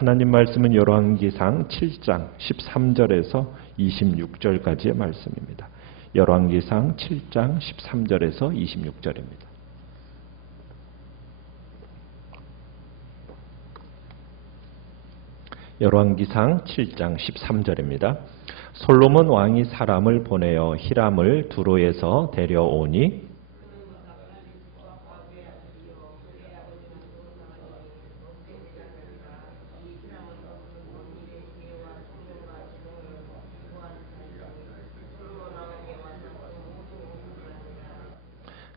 하나님 말씀은 열왕기상 7장 13절에서 26절까지의 말씀입니다. 열왕기상 7장 13절에서 26절입니다. 열왕기상 7장 13절입니다. 솔로몬 왕이 사람을 보내어 히람을 두로에서 데려오니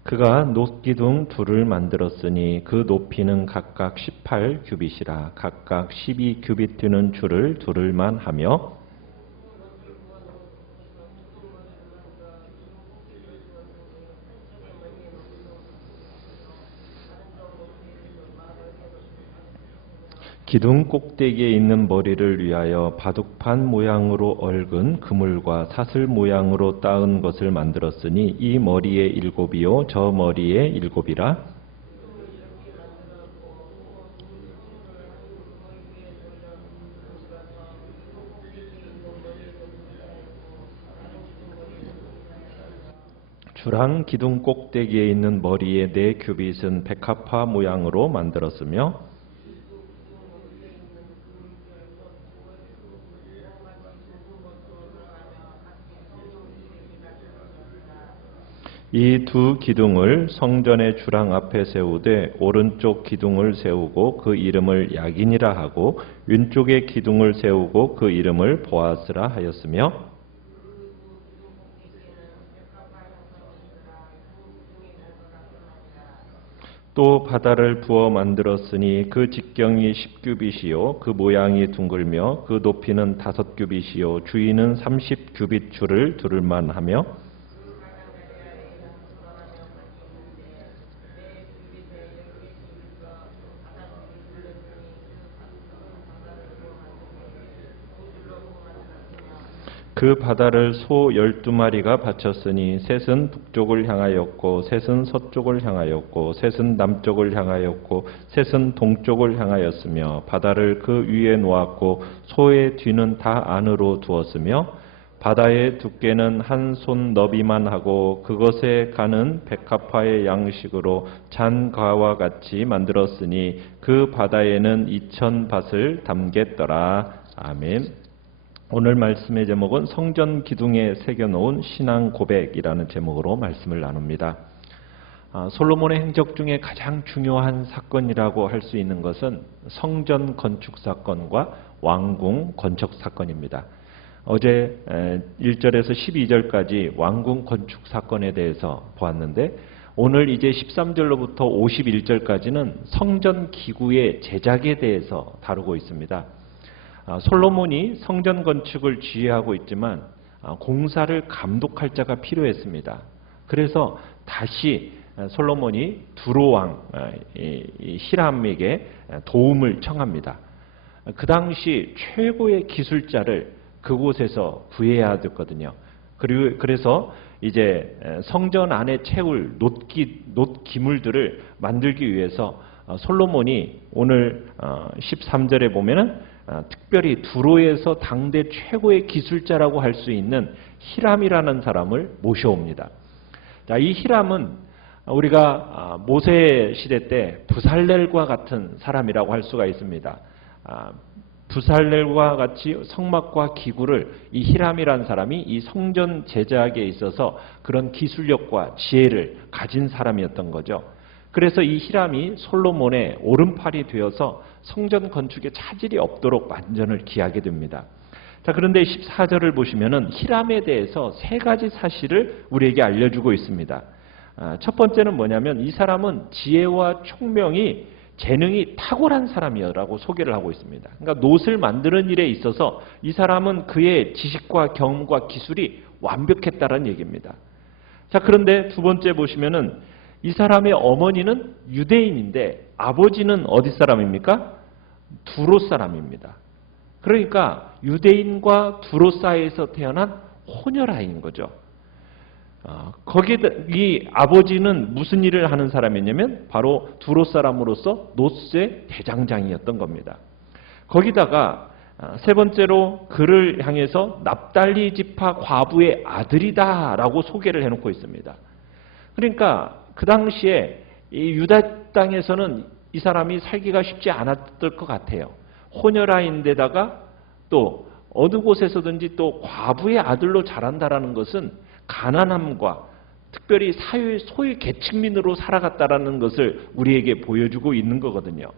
그가 놋기둥 둘을 만들었으니 그 높이는 각각 18규빗이라 각각 12규빗 되는 줄을 두를만 하며 기둥 꼭대기에 있는 머리를 위하여 바둑판 모양으로 얽은 그물과 사슬 모양으로 따은 것을 만들었으니 이 머리에 7이요 저 머리에 7이라. 주랑 기둥 꼭대기에 있는 머리에 4규빗은 백합화 모양으로 만들었으며 이 두 기둥을 성전의 주랑 앞에 세우되 오른쪽 기둥을 세우고 그 이름을 야긴이라 하고 왼쪽의 기둥을 세우고 그 이름을 보아스라 하였으며 또 바다를 부어 만들었으니 그 직경이 10규빗이요 그 모양이 둥글며 그 높이는 5규빗이요 주위는 30규빗 줄을 두를만 하며 그 바다를 소 12마리가 바쳤으니 셋은 북쪽을 향하였고 셋은 서쪽을 향하였고 셋은 남쪽을 향하였고 셋은 동쪽을 향하였으며 바다를 그 위에 놓았고 소의 뒤는 다 안으로 두었으며 바다의 두께는 한 손 너비만 하고 그것에 가는 백합화의 양식으로 잔가와 같이 만들었으니 그 바다에는 2000밭을 담겠더라. 아멘. 오늘 말씀의 제목은 성전 기둥에 새겨놓은 신앙 고백이라는 제목으로 말씀을 나눕니다. 솔로몬의 행적 중에 가장 중요한 사건이라고 할 수 있는 것은 성전 건축 사건과 왕궁 건축 사건입니다. 어제 1절에서 12절까지 왕궁 건축 사건에 대해서 보았는데 오늘 이제 13절로부터 51절까지는 성전 기구의 제작에 대해서 다루고 있습니다. 솔로몬이 성전 건축을 지휘하고 있지만 공사를 감독할 자가 필요했습니다. 그래서 다시 솔로몬이 두로왕 히람에게 도움을 청합니다. 그 당시 최고의 기술자를 그곳에서 구해야 됐거든요. 그래서 이제 성전 안에 채울 놋기물들을 만들기 위해서 솔로몬이 오늘 13절에 보면은 특별히 두로에서 당대 최고의 기술자라고 할 수 있는 히람이라는 사람을 모셔옵니다. 자, 이 히람은 우리가 모세 시대 때 부살렐과 같은 사람이라고 할 수가 있습니다. 부살렐과 같이 성막과 기구를 이 히람이라는 사람이 이 성전 제작에 있어서 그런 기술력과 지혜를 가진 사람이었던 거죠. 그래서 이 히람이 솔로몬의 오른팔이 되어서 성전 건축에 차질이 없도록 만전을 기하게 됩니다. 자, 그런데 14절을 보시면은 히람에 대해서 3가지 사실을 우리에게 알려주고 있습니다. 첫 번째는 뭐냐면 이 사람은 지혜와 총명이 재능이 탁월한 사람이라고 소개를 하고 있습니다. 그러니까 놋을 만드는 일에 있어서 이 사람은 그의 지식과 경험과 기술이 완벽했다는 얘기입니다. 자, 그런데 두 번째 보시면은 이 사람의 어머니는 유대인인데 아버지는 어디 사람입니까? 두로 사람입니다. 그러니까 유대인과 두로 사이에서 태어난 혼혈아이인 거죠. 거기에 이 아버지는 무슨 일을 하는 사람이냐면 바로 두로 사람으로서 놋의 대장장이었던 겁니다. 거기다가 세 번째로 그를 향해서 납달리 지파 과부의 아들이다라고 소개를 해놓고 있습니다. 그러니까 그 당시에 이 유다 땅에서는 이 사람이 살기가 쉽지 않았을 것 같아요. 호녀라인데다가 또 어느 곳에서든지 또 과부의 아들로 자란다라는 것은 가난함과 특별히 사회 소위 계층민으로 살아갔다라는 것을 우리에게 보여주고 있는 거거든요.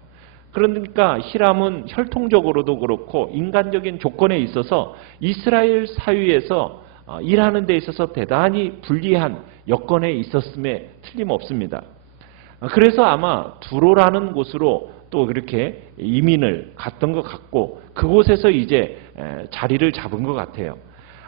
그러니까 히람은 혈통적으로도 그렇고 인간적인 조건에 있어서 이스라엘 사회에서 일하는 데 있어서 대단히 불리한 여건에 있었음에 틀림없습니다. 그래서 아마 두로라는 곳으로 또 그렇게 이민을 갔던 것 같고 그곳에서 이제 자리를 잡은 것 같아요.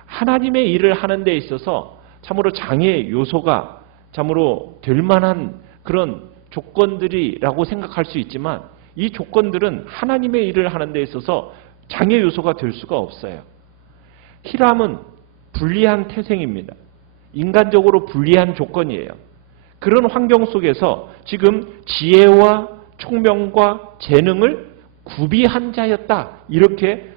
하나님의 일을 하는 데 있어서 참으로 장애 요소가 참으로 될 만한 그런 조건들이라고 생각할 수 있지만 이 조건들은 하나님의 일을 하는 데 있어서 장애 요소가 될 수가 없어요. 히람은 불리한 태생입니다. 인간적으로 불리한 조건이에요. 그런 환경 속에서 지금 지혜와 총명과 재능을 구비한 자였다 이렇게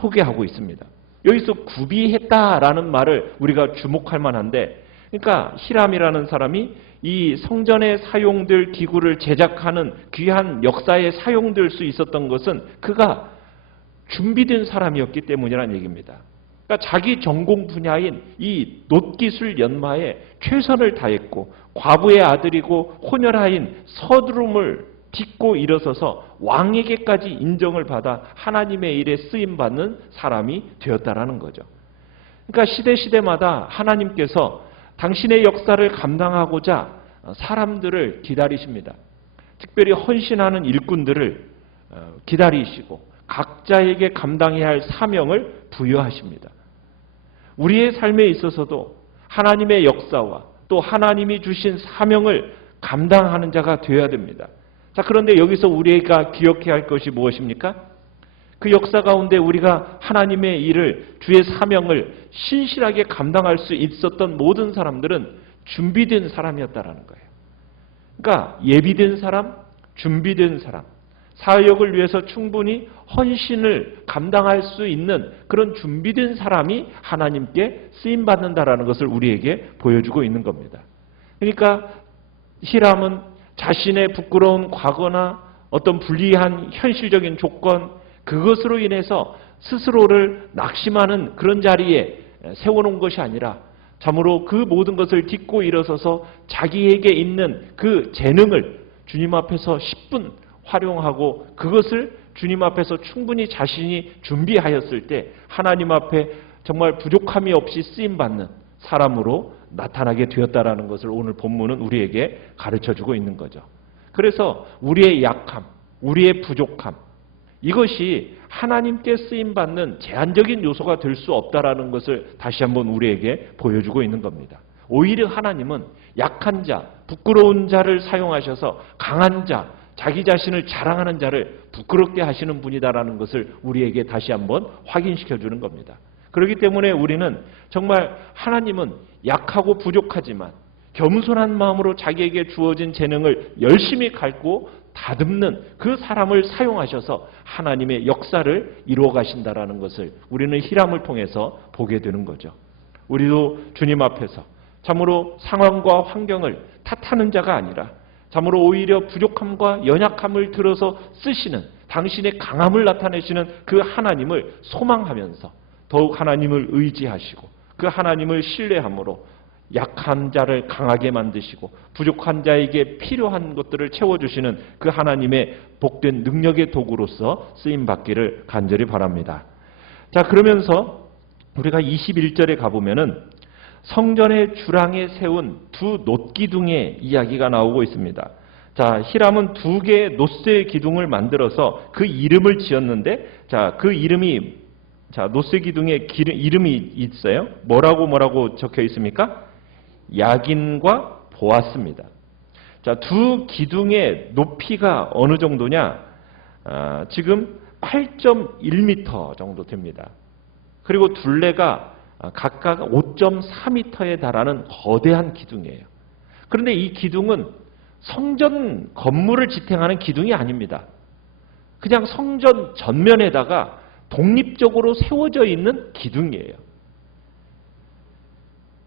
소개하고 있습니다. 여기서 구비했다라는 말을 우리가 주목할 만한데, 그러니까 히람이라는 사람이 이 성전에 사용될 기구를 제작하는 귀한 역사에 사용될 수 있었던 것은 그가 준비된 사람이었기 때문이라는 얘기입니다. 그러니까 자기 전공 분야인 이 놋기술 연마에 최선을 다했고 과부의 아들이고 호녀라인 서두름을 딛고 일어서서 왕에게까지 인정을 받아 하나님의 일에 쓰임받는 사람이 되었다라는 거죠. 그러니까 시대마다 하나님께서 당신의 역사를 감당하고자 사람들을 기다리십니다. 특별히 헌신하는 일꾼들을 기다리시고 각자에게 감당해야 할 사명을 부여하십니다. 우리의 삶에 있어서도 하나님의 역사와 또 하나님이 주신 사명을 감당하는 자가 되어야 됩니다. 자, 그런데 여기서 우리가 기억해야 할 것이 무엇입니까? 그 역사 가운데 우리가 하나님의 일을, 주의 사명을 신실하게 감당할 수 있었던 모든 사람들은 준비된 사람이었다라는 거예요. 그러니까 예비된 사람, 준비된 사람, 사역을 위해서 충분히 헌신을 감당할 수 있는 그런 준비된 사람이 하나님께 쓰임받는다라는 것을 우리에게 보여주고 있는 겁니다. 그러니까 히람은 자신의 부끄러운 과거나 어떤 불리한 현실적인 조건, 그것으로 인해서 스스로를 낙심하는 그런 자리에 세워놓은 것이 아니라 참으로 그 모든 것을 딛고 일어서서 자기에게 있는 그 재능을 주님 앞에서 10분 활용하고 그것을 주님 앞에서 충분히 자신이 준비하였을 때 하나님 앞에 정말 부족함이 없이 쓰임받는 사람으로 나타나게 되었다라는 것을 오늘 본문은 우리에게 가르쳐주고 있는 거죠. 그래서 우리의 약함, 우리의 부족함, 이것이 하나님께 쓰임받는 제한적인 요소가 될 수 없다라는 것을 다시 한번 우리에게 보여주고 있는 겁니다. 오히려 하나님은 약한 자, 부끄러운 자를 사용하셔서 강한 자, 자기 자신을 자랑하는 자를 부끄럽게 하시는 분이다라는 것을 우리에게 다시 한번 확인시켜 주는 겁니다. 그렇기 때문에 우리는 정말 하나님은 약하고 부족하지만 겸손한 마음으로 자기에게 주어진 재능을 열심히 갖고 다듬는 그 사람을 사용하셔서 하나님의 역사를 이루어 가신다라는 것을 우리는 히람을 통해서 보게 되는 거죠. 우리도 주님 앞에서 참으로 상황과 환경을 탓하는 자가 아니라 참으로 오히려 부족함과 연약함을 들어서 쓰시는 당신의 강함을 나타내시는 그 하나님을 소망하면서 더욱 하나님을 의지하시고 그 하나님을 신뢰함으로 약한 자를 강하게 만드시고 부족한 자에게 필요한 것들을 채워주시는 그 하나님의 복된 능력의 도구로서 쓰임받기를 간절히 바랍니다. 자, 그러면서 우리가 21절에 가보면은 성전의 주랑에 세운 두 놋기둥의 이야기가 나오고 있습니다. 자, 히람은 두 개의 놋새 기둥을 만들어서 그 이름을 지었는데, 자, 그 이름이, 자, 놋새 기둥에 이름이 있어요. 뭐라고 적혀 있습니까? 야긴과 보아스입니다. 자, 두 기둥의 높이가 어느 정도냐? 지금 8.1m 정도 됩니다. 그리고 둘레가 각각 5.4m에 달하는 거대한 기둥이에요. 그런데 이 기둥은 성전 건물을 지탱하는 기둥이 아닙니다. 그냥 성전 전면에다가 독립적으로 세워져 있는 기둥이에요.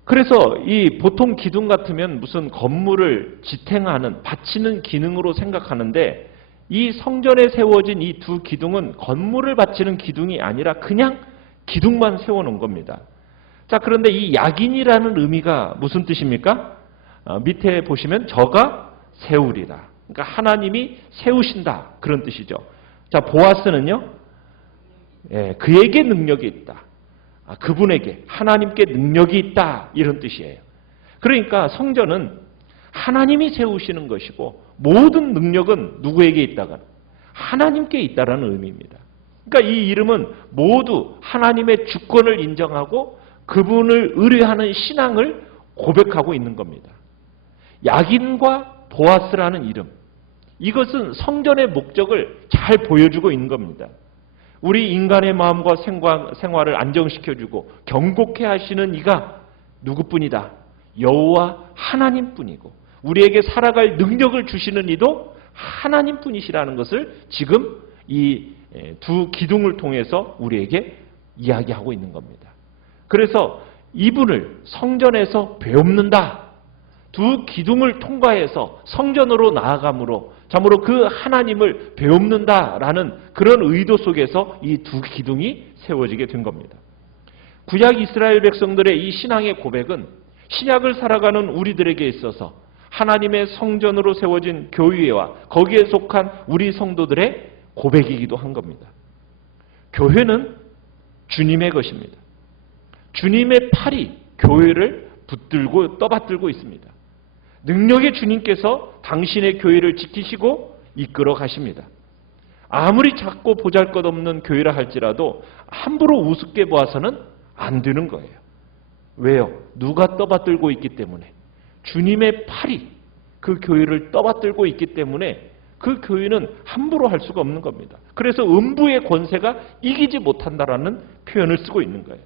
그래서 이 보통 기둥 같으면 무슨 건물을 지탱하는, 받치는 기능으로 생각하는데 이 성전에 세워진 이 두 기둥은 건물을 받치는 기둥이 아니라 그냥 기둥만 세워놓은 겁니다. 자, 그런데 이 약인이라는 의미가 무슨 뜻입니까? 밑에 보시면 저가 세우리라. 그러니까 하나님이 세우신다. 그런 뜻이죠. 자, 보아스는요, 그에게 능력이 있다. 그분에게, 하나님께 능력이 있다. 이런 뜻이에요. 그러니까 성전은 하나님이 세우시는 것이고 모든 능력은 누구에게 있다가? 하나님께 있다라는 의미입니다. 그러니까 이 이름은 모두 하나님의 주권을 인정하고 그분을 의뢰하는 신앙을 고백하고 있는 겁니다. 약인과 보아스라는 이름, 이것은 성전의 목적을 잘 보여주고 있는 겁니다. 우리 인간의 마음과 생활을 안정시켜주고 경고케 하시는 이가 누구뿐이다? 여호와 하나님뿐이고 우리에게 살아갈 능력을 주시는 이도 하나님뿐이시라는 것을 지금 이 두 기둥을 통해서 우리에게 이야기하고 있는 겁니다. 그래서 이분을 성전에서 배웁는다. 두 기둥을 통과해서 성전으로 나아감으로 참으로 그 하나님을 배웁는다라는 그런 의도 속에서 이 두 기둥이 세워지게 된 겁니다. 구약 이스라엘 백성들의 이 신앙의 고백은 신약을 살아가는 우리들에게 있어서 하나님의 성전으로 세워진 교회와 거기에 속한 우리 성도들의 고백이기도 한 겁니다. 교회는 주님의 것입니다. 주님의 팔이 교회를 붙들고 떠받들고 있습니다. 능력의 주님께서 당신의 교회를 지키시고 이끌어 가십니다. 아무리 작고 보잘것없는 교회라 할지라도 함부로 우습게 보아서는 안 되는 거예요. 왜요? 누가 떠받들고 있기 때문에. 주님의 팔이 그 교회를 떠받들고 있기 때문에 그 교회는 함부로 할 수가 없는 겁니다. 그래서 음부의 권세가 이기지 못한다라는 표현을 쓰고 있는 거예요.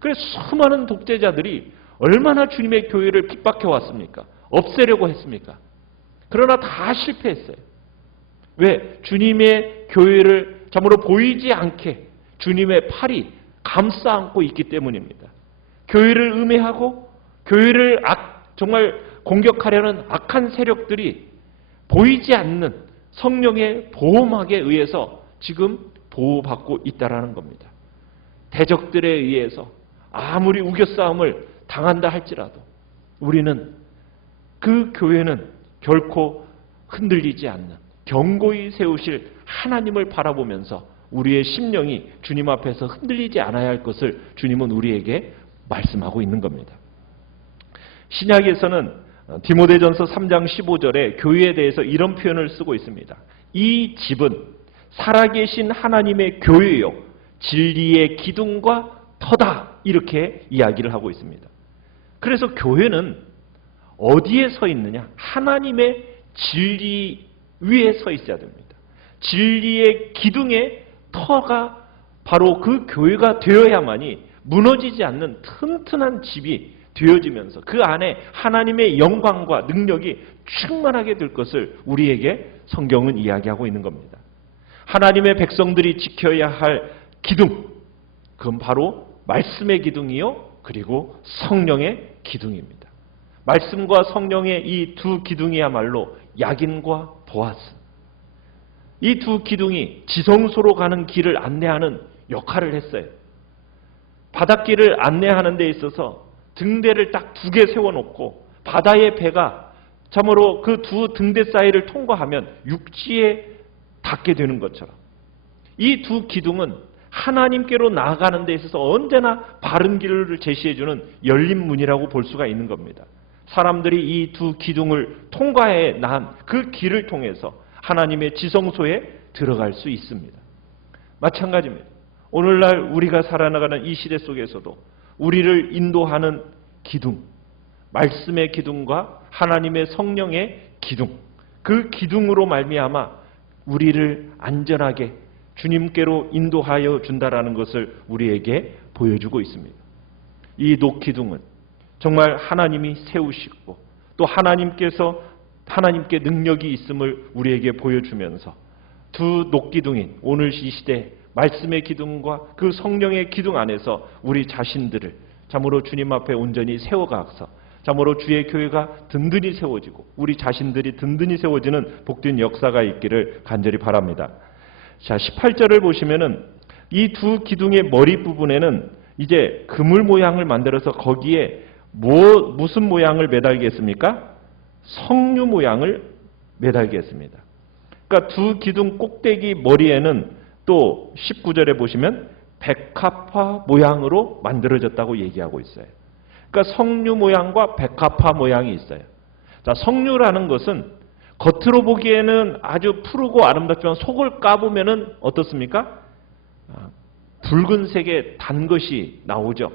그래서 수많은 독재자들이 얼마나 주님의 교회를 핍박해 왔습니까? 없애려고 했습니까? 그러나 다 실패했어요. 왜? 주님의 교회를 참으로 보이지 않게 주님의 팔이 감싸 안고 있기 때문입니다. 교회를 음해하고 교회를 정말 공격하려는 악한 세력들이 보이지 않는 성령의 보호막에 의해서 지금 보호받고 있다라는 겁니다. 대적들에 의해서 아무리 우겨싸움을 당한다 할지라도 우리는 그 교회는 결코 흔들리지 않는 견고히 세우실 하나님을 바라보면서 우리의 심령이 주님 앞에서 흔들리지 않아야 할 것을 주님은 우리에게 말씀하고 있는 겁니다. 신약에서는 디모데전서 3장 15절에 교회에 대해서 이런 표현을 쓰고 있습니다. 이 집은 살아계신 하나님의 교회요 진리의 기둥과 터다 이렇게 이야기를 하고 있습니다. 그래서 교회는 어디에 서 있느냐? 하나님의 진리 위에 서 있어야 됩니다. 진리의 기둥의 터가 바로 그 교회가 되어야만이 무너지지 않는 튼튼한 집이 되어지면서 그 안에 하나님의 영광과 능력이 충만하게 될 것을 우리에게 성경은 이야기하고 있는 겁니다. 하나님의 백성들이 지켜야 할 기둥, 그건 바로 말씀의 기둥이요 그리고 성령의 기둥입니다. 말씀과 성령의 이 두 기둥이야말로 약인과 보아스, 이 두 기둥이 지성소로 가는 길을 안내하는 역할을 했어요. 바닷길을 안내하는 데 있어서 등대를 딱 두 개 세워놓고 바다의 배가 참으로 그 두 등대 사이를 통과하면 육지에 닿게 되는 것처럼 이 두 기둥은 하나님께로 나아가는 데 있어서 언제나 바른 길을 제시해주는 열린 문이라고 볼 수가 있는 겁니다. 사람들이 이 두 기둥을 통과해 난 그 길을 통해서 하나님의 지성소에 들어갈 수 있습니다. 마찬가지입니다. 오늘날 우리가 살아나가는 이 시대 속에서도 우리를 인도하는 기둥, 말씀의 기둥과 하나님의 성령의 기둥, 그 기둥으로 말미암아 우리를 안전하게 주님께로 인도하여 준다라는 것을 우리에게 보여주고 있습니다. 이 녹기둥은 정말 하나님이 세우시고 또 하나님께 능력이 있음을 우리에게 보여주면서 두 녹기둥인 오늘 이 시대 말씀의 기둥과 그 성령의 기둥 안에서 우리 자신들을 참으로 주님 앞에 온전히 세워가서 참으로 주의 교회가 든든히 세워지고 우리 자신들이 든든히 세워지는 복된 역사가 있기를 간절히 바랍니다. 자, 18절을 보시면은 이 두 기둥의 머리 부분에는 이제 그물 모양을 만들어서 거기에 무슨 모양을 매달겠습니까? 석류 모양을 매달겠습니다. 그러니까 두 기둥 꼭대기 머리에는 또 19절에 보시면 백합화 모양으로 만들어졌다고 얘기하고 있어요. 그러니까 석류 모양과 백합화 모양이 있어요. 자, 석류라는 것은 겉으로 보기에는 아주 푸르고 아름답지만 속을 까보면은 어떻습니까? 붉은색의 단 것이 나오죠.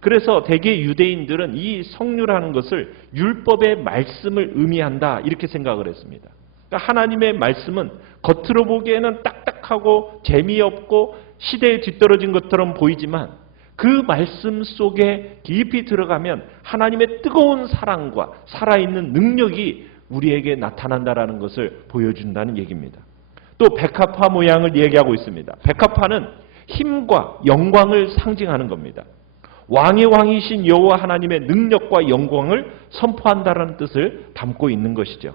그래서 대개 유대인들은 이 석류라는 것을 율법의 말씀을 의미한다 이렇게 생각을 했습니다. 그러니까 하나님의 말씀은 겉으로 보기에는 딱딱하고 재미없고 시대에 뒤떨어진 것처럼 보이지만 그 말씀 속에 깊이 들어가면 하나님의 뜨거운 사랑과 살아있는 능력이 우리에게 나타난다라는 것을 보여준다는 얘기입니다. 또 백합화 모양을 얘기하고 있습니다. 백합화는 힘과 영광을 상징하는 겁니다. 왕의 왕이신 여호와 하나님의 능력과 영광을 선포한다는 뜻을 담고 있는 것이죠.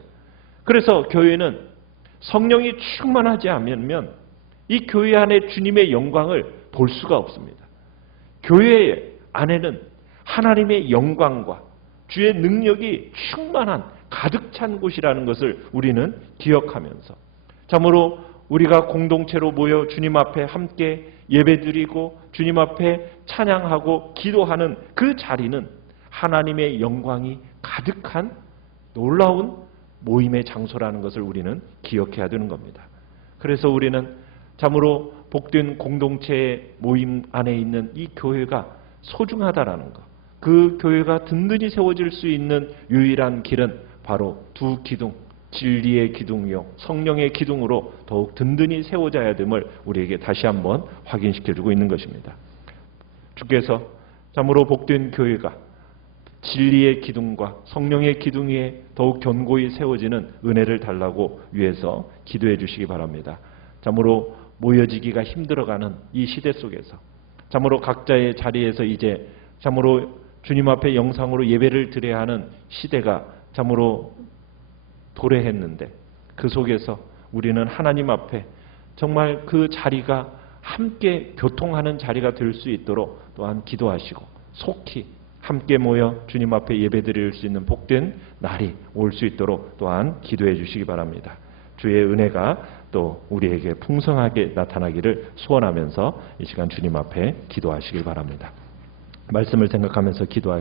그래서 교회는 성령이 충만하지 않으면 이 교회 안에 주님의 영광을 볼 수가 없습니다. 교회 안에는 하나님의 영광과 주의 능력이 충만한 가득 찬 곳이라는 것을 우리는 기억하면서 참으로 우리가 공동체로 모여 주님 앞에 함께 예배드리고 주님 앞에 찬양하고 기도하는 그 자리는 하나님의 영광이 가득한 놀라운 모임의 장소라는 것을 우리는 기억해야 되는 겁니다. 그래서 우리는 참으로 복된 공동체의 모임 안에 있는 이 교회가 소중하다라는 것, 그 교회가 든든히 세워질 수 있는 유일한 길은 바로 두 기둥, 진리의 기둥이요 성령의 기둥으로 더욱 든든히 세워져야 됨을 우리에게 다시 한번 확인시켜주고 있는 것입니다. 주께서 참으로 복된 교회가 진리의 기둥과 성령의 기둥 위에 더욱 견고히 세워지는 은혜를 달라고 위해서 기도해 주시기 바랍니다. 참으로 모여지기가 힘들어가는 이 시대 속에서 참으로 각자의 자리에서 이제 참으로 주님 앞에 영상으로 예배를 드려야 하는 시대가 참으로 도래했는데 그 속에서 우리는 하나님 앞에 정말 그 자리가 함께 교통하는 자리가 될 수 있도록 또한 기도하시고 속히 함께 모여 주님 앞에 예배드릴 수 있는 복된 날이 올 수 있도록 또한 기도해 주시기 바랍니다. 주의 은혜가 또 우리에게 풍성하게 나타나기를 소원하면서 이 시간 주님 앞에 기도하시길 바랍니다. 말씀을 생각하면서 기도하